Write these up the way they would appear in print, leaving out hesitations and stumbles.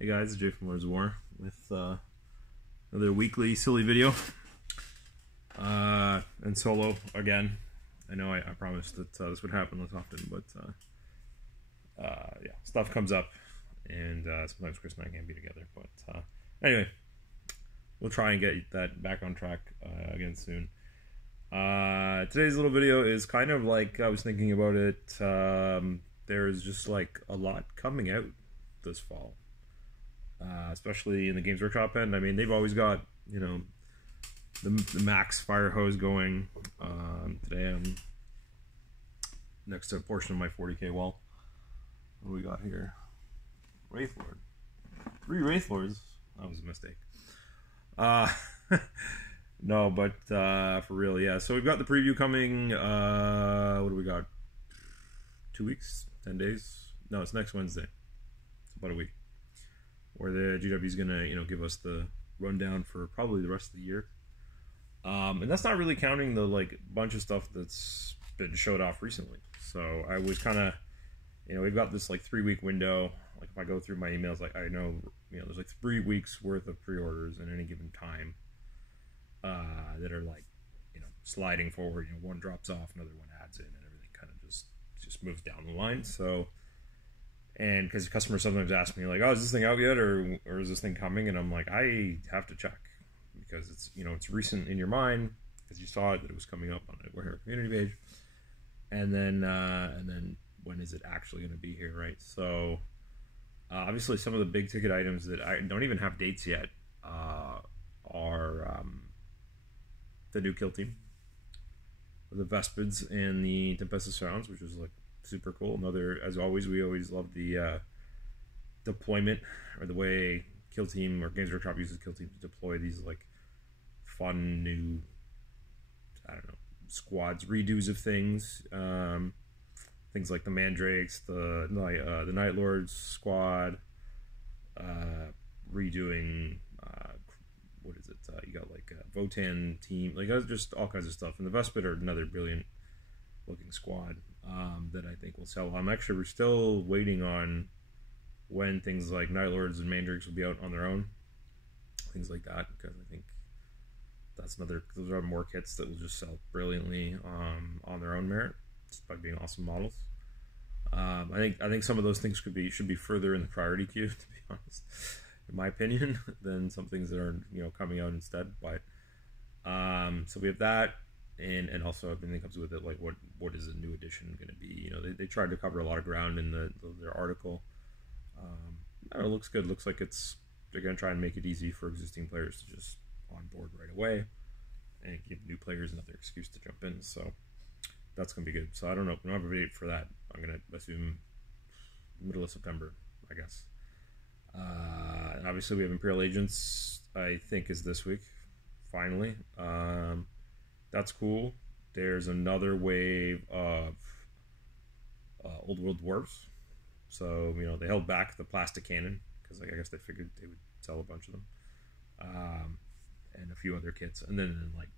Hey guys, it's Jay from Lords of War with another weekly silly video. And solo again. I know I promised that this would happen less often, but yeah, stuff comes up, and sometimes Chris and I can't be together. But anyway, we'll try and get that back on track again soon. Today's little video is kind of like I was thinking about it. There's just like a lot coming out this fall. Especially in the Games Workshop end. I mean, they've always got, you know, the max fire hose going. Today I'm next to a portion of my 40k wall. What do we got here? Wraith Lord. 3 Wraith Lords. That was a mistake. No, but for real, yeah. So we've got the preview coming. What do we got? 2 weeks? 10 days? No, it's next Wednesday. It's about a week. Where the GW is gonna, you know, give us the rundown for probably the rest of the year, and that's not really counting the like bunch of stuff that's been showed off recently. So I was kind of, you know, we've got this like 3-week window. Like if I go through my emails, like I know, you know, there's like 3 weeks worth of pre-orders at any given time that are like, you know, sliding forward. You know, one drops off, another one adds in, and everything kind of just moves down the line. So. And because customers sometimes ask me like, "Oh, is this thing out yet, or is this thing coming?" And I'm like, I have to check because it's, you know, it's recent in your mind because you saw it that it was coming up on the Warhammer community page, and then when is it actually going to be here, right? So obviously, some of the big ticket items that I don't even have dates yet are the new kill team, the Vespids, and the Tempestus Sounds, which is like super cool. Another, as always, we always love the deployment, or the way Kill Team or Games Workshop uses Kill Team to deploy these like fun new, I don't know, squads, redos of things. Things like the Mandrakes, the Night Lords squad, redoing what is it? You got like a Votan team, like just all kinds of stuff. And the Vespid are another brilliant looking squad that I think will sell. We're still waiting on when things like Night Lords and Mandrakes will be out on their own, things like that, because I think that's those are more kits that will just sell brilliantly on their own merit, just by being awesome models. I think some of those things should be further in the priority queue, to be honest, in my opinion, than some things that are, you know, coming out instead. But so we have that. And also everything that comes with it, like what is a new edition going to be? You know, they tried to cover a lot of ground in their article. I don't know, it looks good. Looks like they're going to try and make it easy for existing players to just onboard right away, and give new players another excuse to jump in. So that's going to be good. So I don't know. We don't have a date for that. I'm going to assume middle of September, I guess. And obviously we have Imperial Agents, I think, is this week, finally. That's cool. There's another wave of Old World Dwarves. So, you know, they held back the plastic cannon because, like, I guess they figured they would sell a bunch of them, and a few other kits, and then like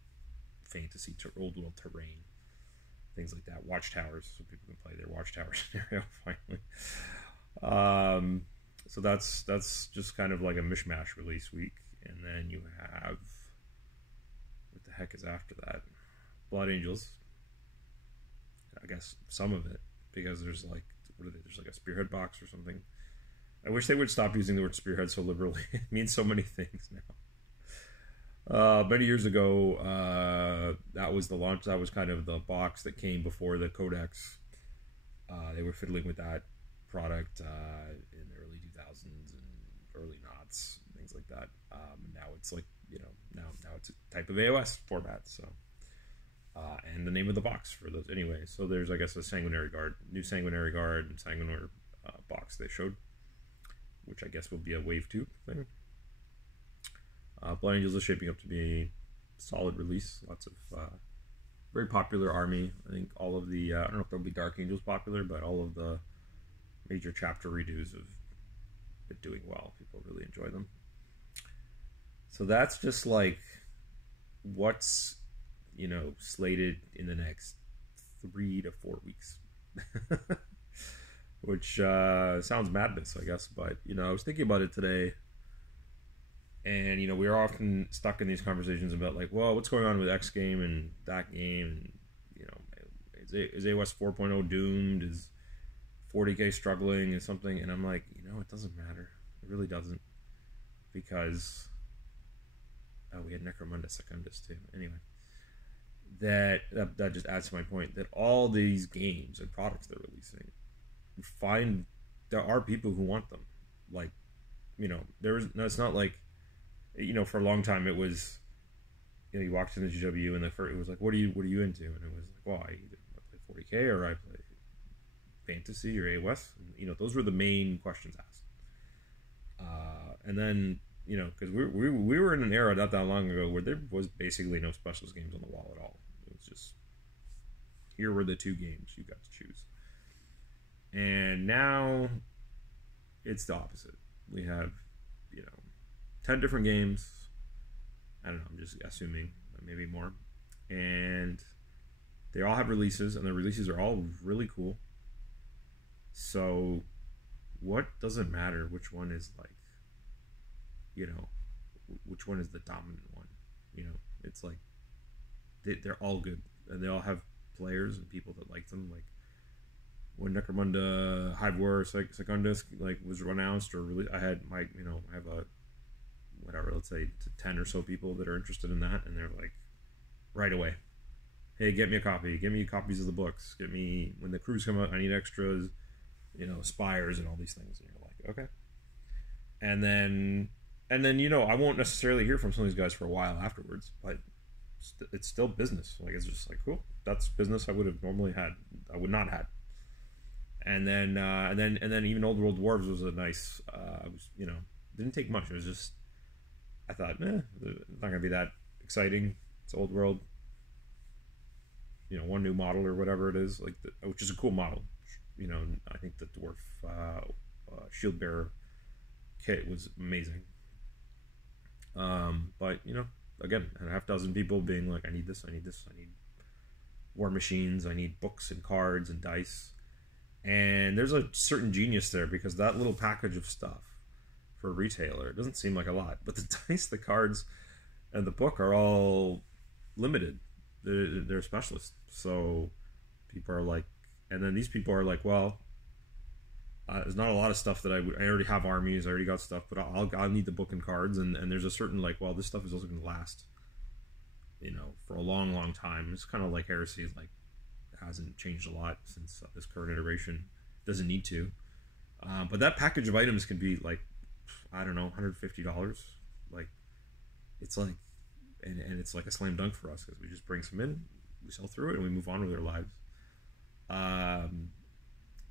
fantasy Old World terrain, things like that. Watchtowers, so people can play their Watchtower scenario finally. So that's just kind of like a mishmash release week, and then you have, what the heck is after that? Blood Angels. I guess some of it, because there's like, what are they? There's like a Spearhead box or something. I wish they would stop using the word Spearhead so liberally. It means so many things now. Many years ago, that was the launch. That was kind of the box that came before the Codex. They were fiddling with that product in the early 2000s and early noughts, things like that. Now it's like, you know, now it's a type of AOS format. So, and the name of the box for those anyway. So there's, I guess, a Sanguinary Guard, new Sanguinary Guard and Sanguinary box they showed, which I guess will be a Wave 2 thing. Blood Angels is shaping up to be a solid release. Lots of very popular army. I think all of the, I don't know if there'll be Dark Angels popular, but all of the major chapter redos have been doing well. People really enjoy them. So that's just like what's, you know, slated in the next 3 to 4 weeks. which sounds madness, I guess. But I was thinking about it today, and we are often stuck in these conversations about like, well, what's going on with X game and that game, and is AOS 4.0 doomed? Is 40k struggling? Is something? And I'm like, it doesn't matter. It really doesn't, because we had Necromunda Secundus too. Anyway, that just adds to my point that all these games and products they're releasing, there are people who want them. Like, it's not like, for a long time it was, you walked in the GW and it was like, what are you into? And it was like, well, I either play 40k or I play fantasy or AOS. And, those were the main questions asked. And then, because we were in an era not that long ago where there was basically no specialist games on the wall at all. It was just, here were the 2 games you got to choose. And now it's the opposite. We have, 10 different games. I don't know, I'm just assuming, maybe more. And they all have releases, and the releases are all really cool. So what does it matter which one is like, which one is the dominant one? It's like they're all good, and they all have players and people that like them. Like when Necromunda Hive War Secundus was announced or released, I have a whatever, let's say 10 or so people that are interested in that, and they're like right away, hey, get me a copy, give me copies of the books, get me, when the crews come out, I need extras, spires and all these things. And you're like, okay. And then I won't necessarily hear from some of these guys for a while afterwards, but it's still business. Like, it's just like, cool, that's business I would have normally had, I would not had. And then even Old World Dwarves was a nice, didn't take much. It was just, I thought, it's not gonna be that exciting. It's Old World, one new model or whatever it is, which is a cool model. I think the dwarf shield bearer kit was amazing. But again, a half dozen people being like, I need this, I need war machines, I need books and cards and dice. And there's a certain genius there, because that little package of stuff for a retailer, it doesn't seem like a lot, but the dice, the cards, and the book are all limited. They're specialists. So people are like, and then these people are like, well, there's not a lot of stuff that I already have armies, I already got stuff, but I'll need the book and cards, and there's a certain like, well, this stuff is also going to last, for a long, long time. It's kind of like Heresy, like, it hasn't changed a lot since this current iteration. It doesn't need to. But that package of items can be like, I don't know, $150. Like, it's like, and it's like a slam dunk for us, because we just bring some in, we sell through it, and we move on with our lives.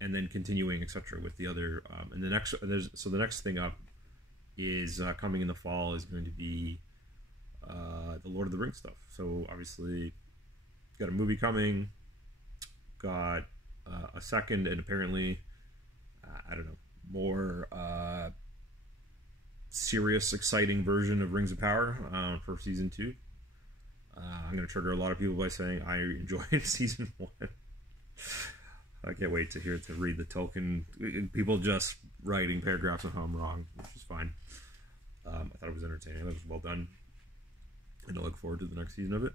And then continuing, etc., with the other, and the next thing up is coming in the fall is going to be the Lord of the Rings stuff. So obviously, got a movie coming, got a second, and apparently, I don't know, more serious, exciting version of Rings of Power for season 2. I'm going to trigger a lot of people by saying I enjoyed season 1. I can't wait to read the Tolkien, people just writing paragraphs on how I'm wrong, which is fine. I thought it was entertaining. I thought it was well done, and I look forward to the next season of it.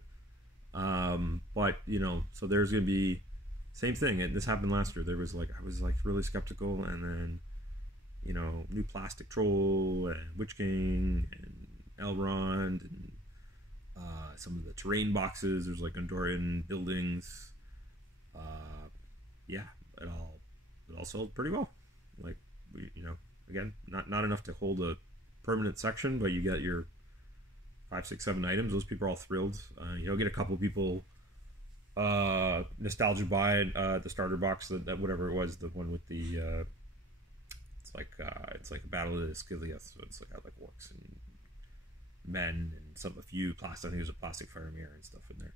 But so there's gonna be same thing, and this happened last year. There was I was really skeptical, and then new plastic troll and Witch King and Elrond and some of the terrain boxes. There's Gondorian buildings. Yeah, it all sold pretty well. Again, not enough to hold a permanent section, but you get your 5, 6, 7 items. Those people are all thrilled. Get a couple people nostalgia buy the starter box, that whatever it was, the one with the it's like a battle of the Skiliath, so it's got orcs and men and a few plastic. I think there's a plastic Faramir and stuff in there.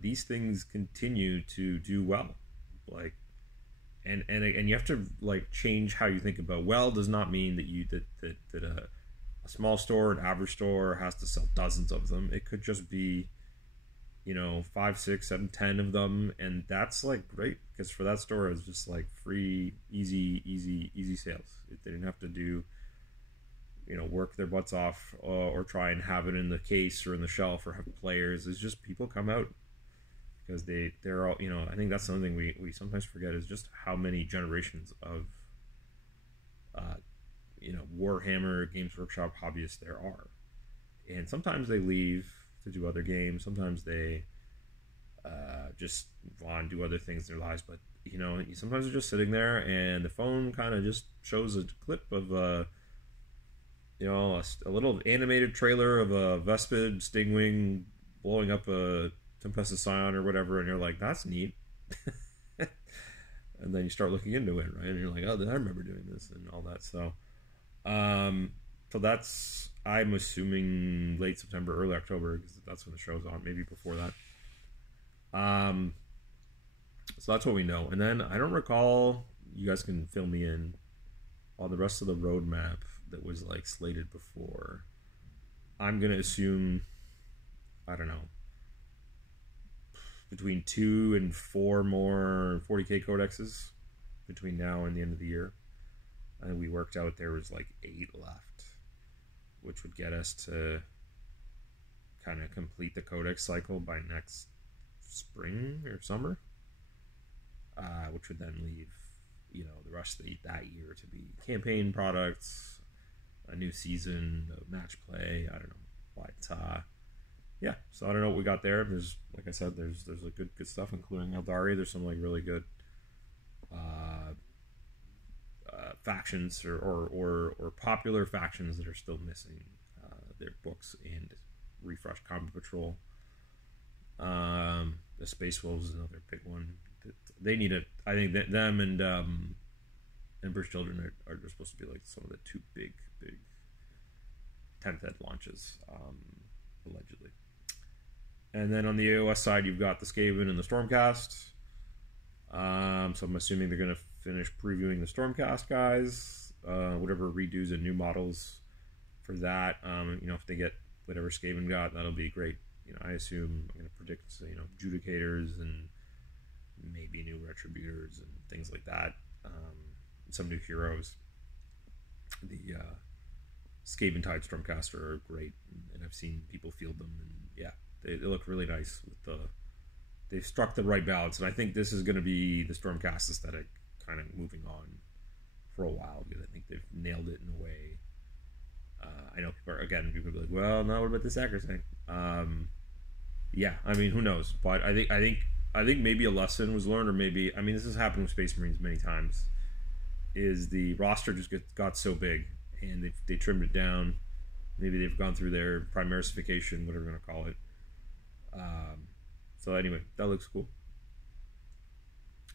These things continue to do well, and you have to change how you think about well. Does not mean that a small store, an average store, has to sell dozens of them. It could just be, 5, 6, 7, 10 of them, and that's like great because for that store it's just like free, easy sales. They didn't have to do work their butts off or try and have it in the case or in the shelf or have players. It's just people come out because they're all I think that's something we sometimes forget is just how many generations of Warhammer Games Workshop hobbyists there are, and sometimes they leave to do other games. Sometimes they just want to do other things in their lives, but sometimes they're just sitting there and the phone kind of just shows a clip of a little animated trailer of a Vespid Stingwing blowing up a Tempestus Scion or whatever, and you're like, that's neat. And then you start looking into it, right? And you're like, oh, I remember doing this and all that. So that's, I'm assuming late September, early October, because that's when the show's on, maybe before that. So that's what we know. And then I don't recall, you guys can fill me in on the rest of the roadmap that was like slated before. I'm going to assume, I don't know, between 2 and 4 more 40k codexes between now and the end of the year. And we worked out there was like 8 left, which would get us to kind of complete the codex cycle by next spring or summer, which would then leave the rest of that year to be campaign products, a new season of match play. I don't know, but yeah, so I don't know what we got there. There's, like I said, there's like good stuff, including Eldari. There's some like really good factions or popular factions that are still missing their books and refresh Combat Patrol. The Space Wolves is another big one. They need it. I think that them and Emperor's Children are just supposed to be like some of the 2 big 10th ed launches, allegedly. And then on the AOS side, you've got the Skaven and the Stormcast. So I'm assuming they're going to finish previewing the Stormcast guys, whatever redos and new models for that. If they get whatever Skaven got, that'll be great. I assume I'm going to predict, Judicators and maybe new Retributors and things like that. Some new heroes. The Skaven Tide Stormcaster are great, and I've seen people field them, and yeah, they look really nice. They've struck the right balance, and I think this is going to be the Stormcast aesthetic kind of moving on for a while, because I think they've nailed it in a way. I know people are like, well, now what about this accuracy? Yeah, I mean, who knows? But I think maybe a lesson was learned, or maybe, I mean, this has happened with Space Marines many times, is the roster just got so big, and they trimmed it down. Maybe they've gone through their primarification, whatever you want to call it. So anyway, that looks cool.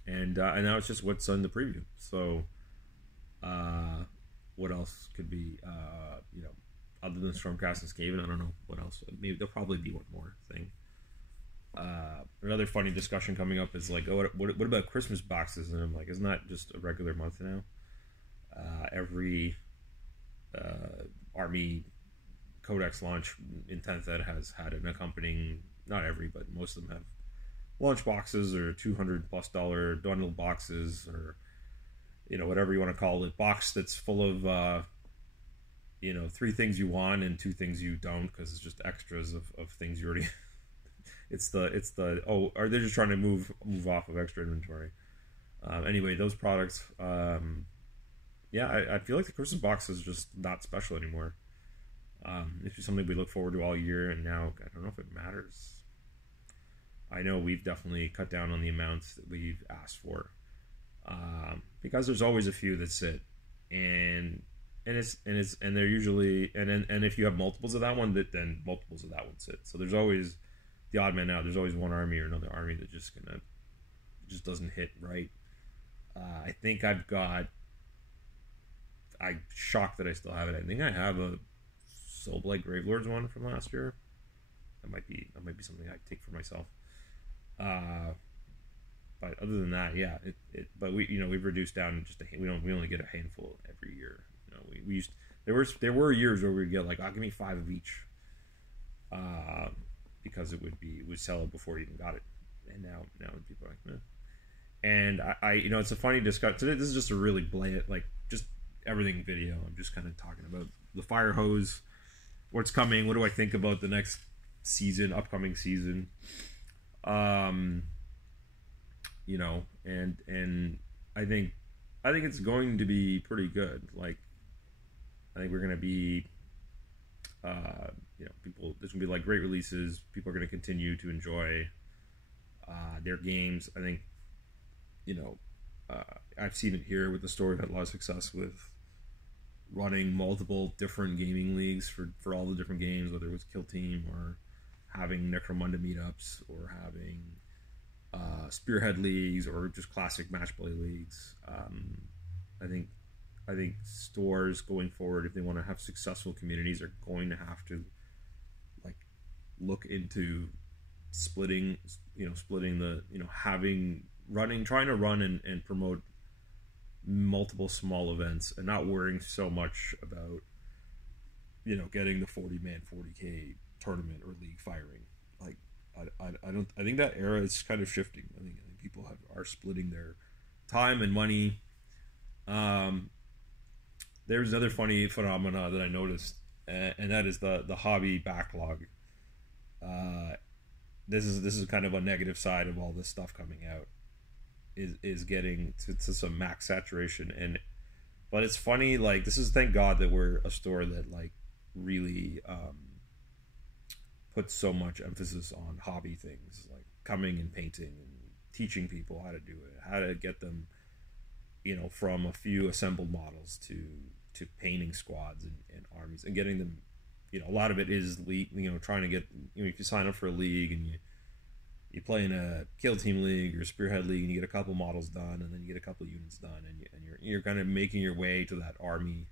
And now it's just what's on the preview. So what else could be, other than Stormcast and Skaven, I don't know what else. Maybe there'll probably be one more thing. Another funny discussion coming up is like, oh, what about Christmas boxes? And I'm like, isn't that just a regular month now? Every army codex launch in 10th ed has had an accompanying, not every, but most of them have launch boxes or $200+ bundle boxes, or whatever you want to call it, box that's full of 3 things you want and 2 things you don't, because it's just extras of things you already it's the are they just trying to move off of extra inventory? Anyway, those products, yeah, I feel like the Christmas box is just not special anymore. It's just something we look forward to all year, and now I don't know if it matters. I know we've definitely cut down on the amounts that we've asked for, because there's always a few that sit, and they're usually, and if you have multiples of that one, then multiples of that one sit. So there's always the odd man out. There's always one army or another army that just doesn't hit right. I think I'm shocked that I still have it. I think I have a Soulblight Gravelords one from last year. That might be something I take for myself. But other than that, yeah, but we've reduced down just we only get a handful every year. We used, there were years where we'd get like, give me 5 of each. because it would sell it before you even got it. And now people are like, meh. And I it's a funny discussion today. This is just a really bland, like, just everything video. I'm just kind of talking about the fire hose, what's coming, what do I think about the next season, upcoming season. And I think it's going to be pretty good. Like, I think we're going to be, people, there's going to be like great releases. People are going to continue to enjoy their games. I think, I've seen it here with the store. We've had a lot of success with running multiple different gaming leagues for all the different games, whether it was Kill Team or having Necromunda meetups or having Spearhead leagues or just classic match play leagues. I think stores going forward, if they want to have successful communities, are going to have to like look into splitting the trying to run and promote multiple small events and not worrying so much about getting the 40-man 40K tournament or league firing. Like, I think that era is kind of shifting. I think people are splitting their time and money. There's another funny phenomena that I noticed, and that is the hobby backlog. This is kind of a negative side of all this stuff coming out, is getting to some max saturation. But it's funny, like, this is, thank God that we're a store that like really puts so much emphasis on hobby things, like coming and painting and teaching people how to do it, how to get them from a few assembled models to painting squads and armies, and getting them, a lot of it is league, trying to get, if you sign up for a league and you play in a Kill Team league or Spearhead league and you get a couple models done and then you get a couple units done, and you're kind of making your way to that army,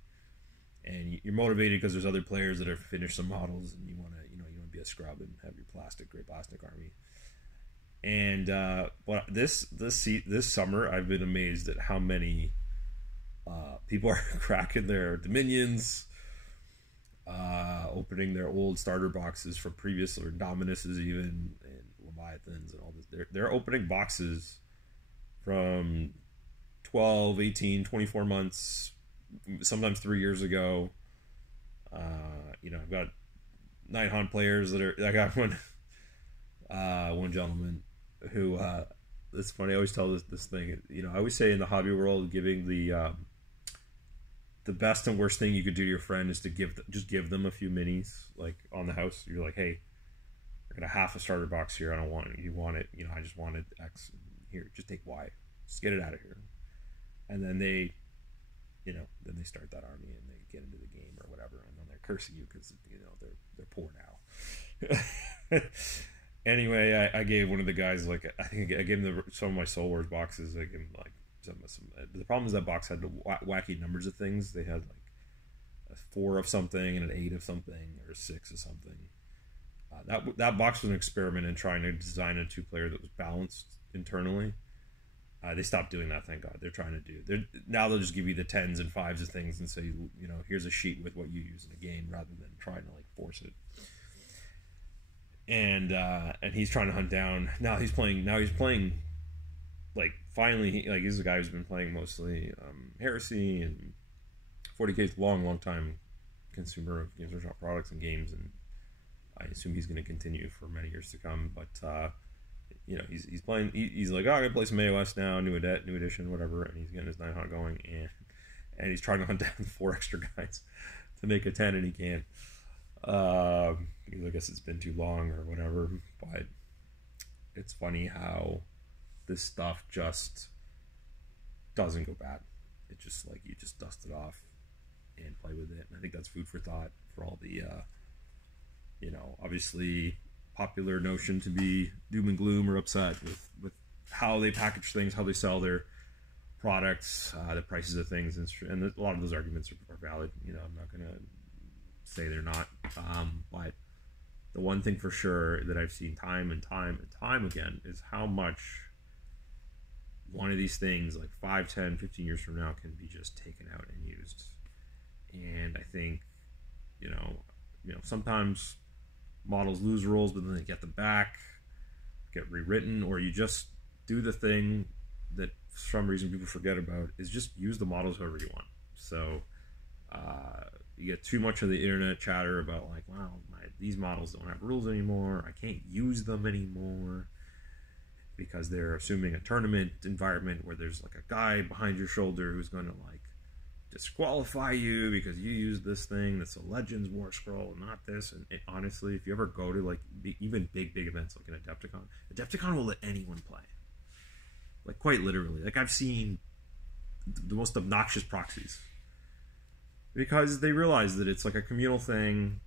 and you're motivated because there's other players that have finished some models, and you want to be a scrub and have your great plastic army. And but this summer, I've been amazed at how many people are cracking their Dominions, opening their old starter boxes from previous, or Dominuses even, and Leviathans and all this. They're opening boxes from 12, 18, 24 months, sometimes 3 years ago. I've got Nighthaunt players I got one gentleman who, it's funny, I always tell this thing, I always say in the hobby world, giving the best and worst thing you could do to your friend is to give them a few minis, like, on the house. You're like, hey, I got a half a starter box here, I don't want it, you want it, I just wanted X, here, just take Y, just get it out of here. And then they start that army and they get into the game or whatever, and then they're cursing you because they're poor now. Anyway, I gave one of the guys, like, I think I gave him some of my Soul Wars boxes. I gave him like some. The problem is that box had the wacky numbers of things. They had like a 4 of something and an 8 of something or a 6 of something. That box was an experiment in trying to design a 2-player that was balanced internally. They stopped doing that, thank God. They're trying to do. Now they'll just give you the 10s and 5s of things and say, here's a sheet with what you use in a game, rather than trying to like force it. And he's trying to hunt down. Now he's playing. Like, finally, he's a guy who's been playing mostly Heresy and 40K's long time consumer of Games Workshop products and games, and I assume he's going to continue for many years to come. But he's playing. He's like, I'm gonna play some AOS now, new edition, whatever, and he's getting his Nighthaunt going, and he's trying to hunt down 4 extra guys to make a 10, and he can't. Because I guess it's been too long or whatever. But it's funny how this stuff just doesn't go bad. It's just like, you just dust it off and play with it. And I think that's food for thought for all the obviously popular notion to be doom and gloom or upset with how they package things, how they sell their products, the prices of things, and a lot of those arguments are valid. I'm not gonna say they're not, but the one thing for sure that I've seen time and time again is how much one of these things, like 5, 10, 15 years from now, can be just taken out and used. And I think sometimes models lose rules, but then they get them back, get rewritten, or you just do the thing that for some reason people forget about, is just use the models however you want. So you get too much of the internet chatter about like, wow, these models don't have rules anymore, I can't use them anymore, because they're assuming a tournament environment where there's like a guy behind your shoulder who's going to like disqualify you because you use this thing that's a Legends War Scroll, not this. And honestly, if you ever go to like even big events like an Adepticon will let anyone play, like quite literally. Like I've seen the most obnoxious proxies because they realize that it's like a communal thing.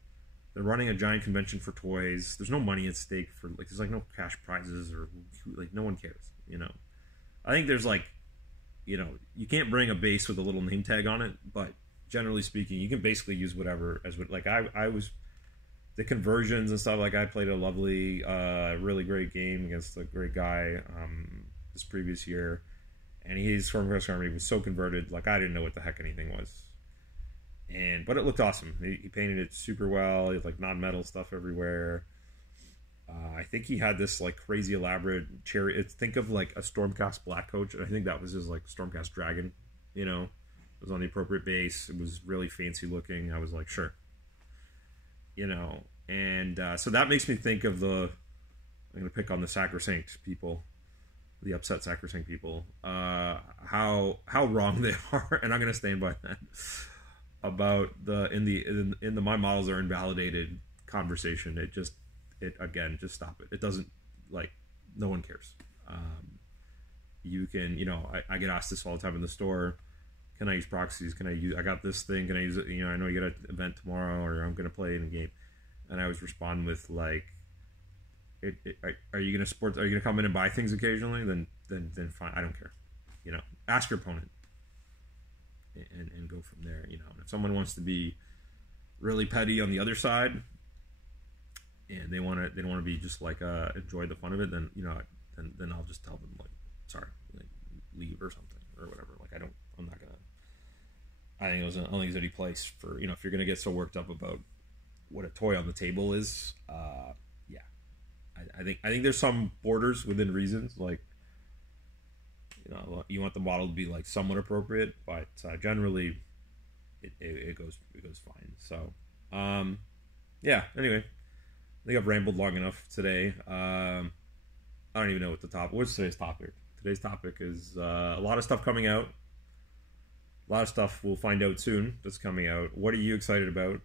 They're running a giant convention for toys. There's no money at stake for like, there's like no cash prizes or like no one cares, you know. I think there's like, you know, you can't bring a base with a little name tag on it, but generally speaking, you can basically use whatever as what, like I was, the conversions and stuff, like I played a lovely, really great game against a great guy this previous year, and his Stormcast army was so converted, like I didn't know what the heck anything was. But it looked awesome. He painted it super well. He had like non-metal stuff everywhere. I think he had this like crazy elaborate cherry. Think of like a Stormcast Black Coach, and I think that was his like Stormcast Dragon. You know, it was on the appropriate base. It was really fancy looking. I was like, sure. You know, and so that makes me think of the. I'm gonna pick on the Sacrosanct people, the upset Sacrosanct people. How wrong they are, and I'm gonna stand by that. About in the my models are invalidated conversation. It again, just stop it. It doesn't, like, no one cares. You can, you know, I get asked this all the time in the store. Can I use proxies? I got this thing. Can I use it? You know, I know you got an event tomorrow, or I'm going to play in a game. And I always respond with like, are you going to support? Are you going to come in and buy things occasionally? Then fine. I don't care. You know, ask your opponent. And go from there, you know. And if someone wants to be really petty on the other side, and they don't want to be just like enjoy the fun of it, then you know, then I'll just tell them like, sorry, like, leave or something or whatever. Like I'm not gonna. I think I don't think there's any place for, you know, if you're gonna get so worked up about what a toy on the table is. Yeah, I think there's some borders within reasons, like. You know, you want the model to be like somewhat appropriate, but generally, it goes fine. So, yeah. Anyway, I think I've rambled long enough today. I don't even know what what's today's topic. Today's topic is a lot of stuff coming out. A lot of stuff we'll find out soon that's coming out. What are you excited about?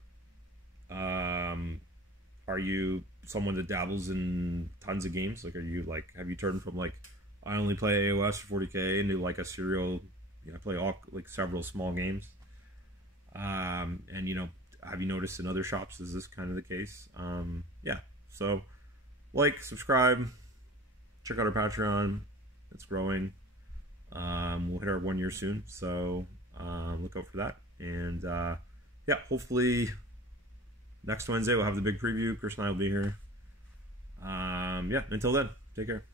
Are you someone that dabbles in tons of games? Like, have you turned from like, I only play AOS for 40k into like a serial, you know, I play all like several small games. And you know, have you noticed in other shops is this kind of the case? Yeah. So like, subscribe, check out our Patreon. It's growing. We'll hit our 1 year soon, so look out for that. And yeah, hopefully next Wednesday we'll have the big preview. Chris and I will be here. Yeah, until then, take care.